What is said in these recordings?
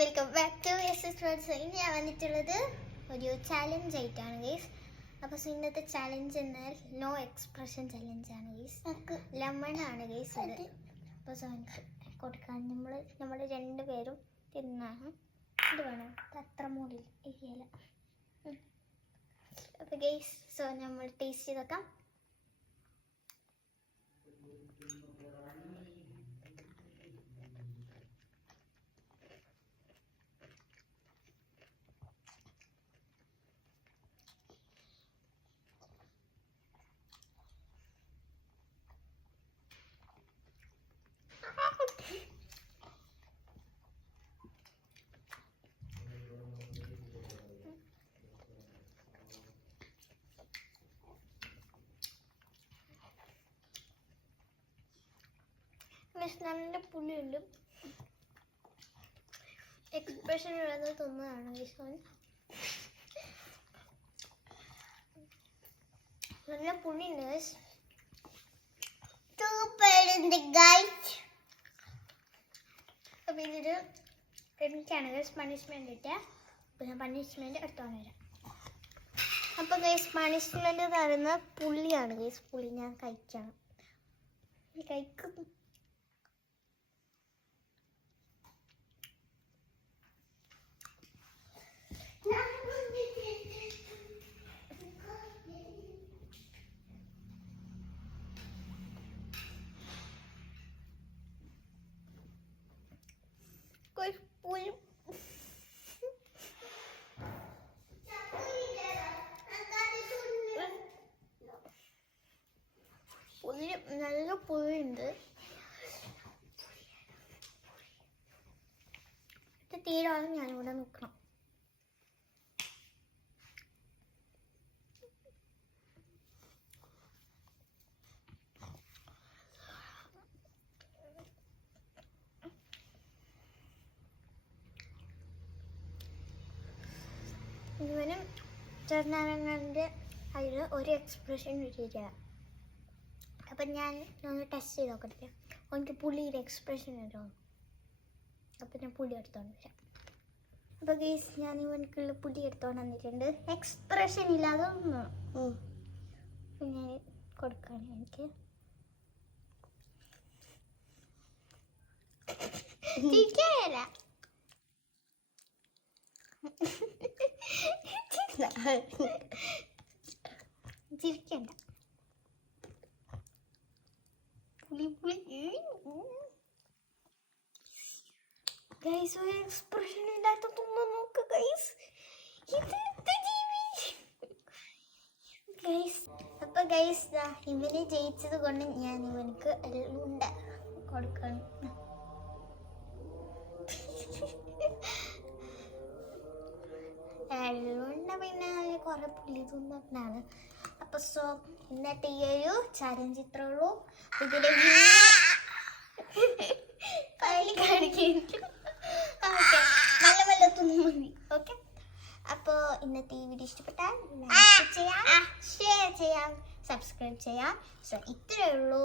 Welcome back to S. ഞാൻ വന്നിട്ടുള്ളത് ഒരു ചാലഞ്ച് ആയിട്ടാണ് ഗൈസ്. അപ്പോൾ ഇന്നത്തെ ചാലഞ്ച് എന്നാൽ നോ എക്സ്പ്രഷൻ ചാലഞ്ചാണ് ഗൈസ്. ലെമൺ ആണ് ഗൈസ് അത്. അപ്പോൾ സോനിക്ക് കൊടുക്കാൻ നമ്മൾ രണ്ടുപേരും തിന്നാണ്. ഇത് വേണം അത്ര മൂടില്ല ഇരിയല. അപ്പോൾ ഗൈസ് നമ്മൾ ടേസ്റ്റ് ചെയ്തേക്കാം. നല്ല പുളിയുണ്ട്. എക്സ്പ്രഷൻ ഉള്ളത് തിന്നതാണ് വിശ്വൻ. നല്ല പുളിയുണ്ട്. അപ്പോൾ ഇതൊരു എനിക്കാണ് ഗൈസ് പണിഷ്മെൻറ്റ് കിട്ടിയ. അപ്പോൾ ഞാൻ പണിഷ്മെൻറ്റ് എടുത്തോണ്ട് വരാം. അപ്പോൾ ഗൈസ് പണിഷ്മെൻറ്റ് തരുന്ന പുളിയാണ് ഗൈസ്. പുളി ഞാൻ കഴിക്കണം. കഴിക്കും. നല്ല പുളിയുണ്ട്. ഇത് തീരാതെ ഞാനിവിടെ നിൽക്കണം. ഇവനും ചെറുനാരങ്ങൻ്റെ അതിൽ ഒരു എക്സ്പ്രഷൻ കിട്ടിയില്ല. അപ്പം ഞാൻ ഒന്ന് ടെസ്റ്റ് ചെയ്ത് നോക്കട്ടെ എനിക്ക് പുളിയുടെ എക്സ്പ്രഷൻ വരുമോ. അപ്പം ഞാൻ പുളി എടുത്തോണ്ട് വരാം. അപ്പോൾ ഗൈസ് ഞാൻ ഇവനക്കുള്ള പുളി എടുത്തോണ്ട് വന്നിട്ടുണ്ട്. എക്സ്പ്രഷൻ ഇല്ലാതെ ഒന്ന് ഞാൻ കൊടുക്കാണ് എനിക്ക്. ചിരിക്കണ്ട. ഗൈസ് ഒരു എക്സ്പ്രഷൻ ഇല്ലാത്ത തുമ്പ നോക്ക് ഗൈസ്. ഗൈസ് അപ്പൊ ഗൈസ് ഇവന് ജയിച്ചത് കൊണ്ട് ഞാൻ ഇവനക്ക് എള്ളുണ്ട കൊടുക്കണം. എള്ളുണ്ട പിന്നെ കുറെ പുളി തിന്നിട്ടാണ്. അപ്പൊ സോ ഇന്നത്തെ ഈ ഒരു ചലഞ്ച് ഇത്രേ ഉള്ളൂ. ഇതിലെ നല്ല നല്ല തിന്നു മതി. ഓക്കെ, അപ്പോൾ ഇന്നത്തെ ഈ വീഡിയോ ഇഷ്ടപ്പെട്ടാൽ ലൈക്ക് ചെയ്യാം, ഷെയർ ചെയ്യാം, സബ്സ്ക്രൈബ് ചെയ്യാം. സോ ഇത്രേ ഉള്ളൂ.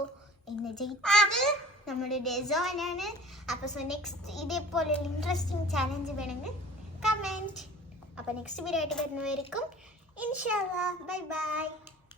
ഇന്ന് ജയിച്ചത് നമ്മുടെ ഡെസോനാണ്. അപ്പോൾ സോ നെക്സ്റ്റ് ഇതേപോലെ ഇൻട്രസ്റ്റിംഗ് ചാലഞ്ച് വേണമെങ്കിൽ കമൻറ്റ്. അപ്പോൾ നെക്സ്റ്റ് വീഡിയോ ആയിട്ട് വരുന്നവരിക്കും ഇൻഷാല്ലാ. Bye bye.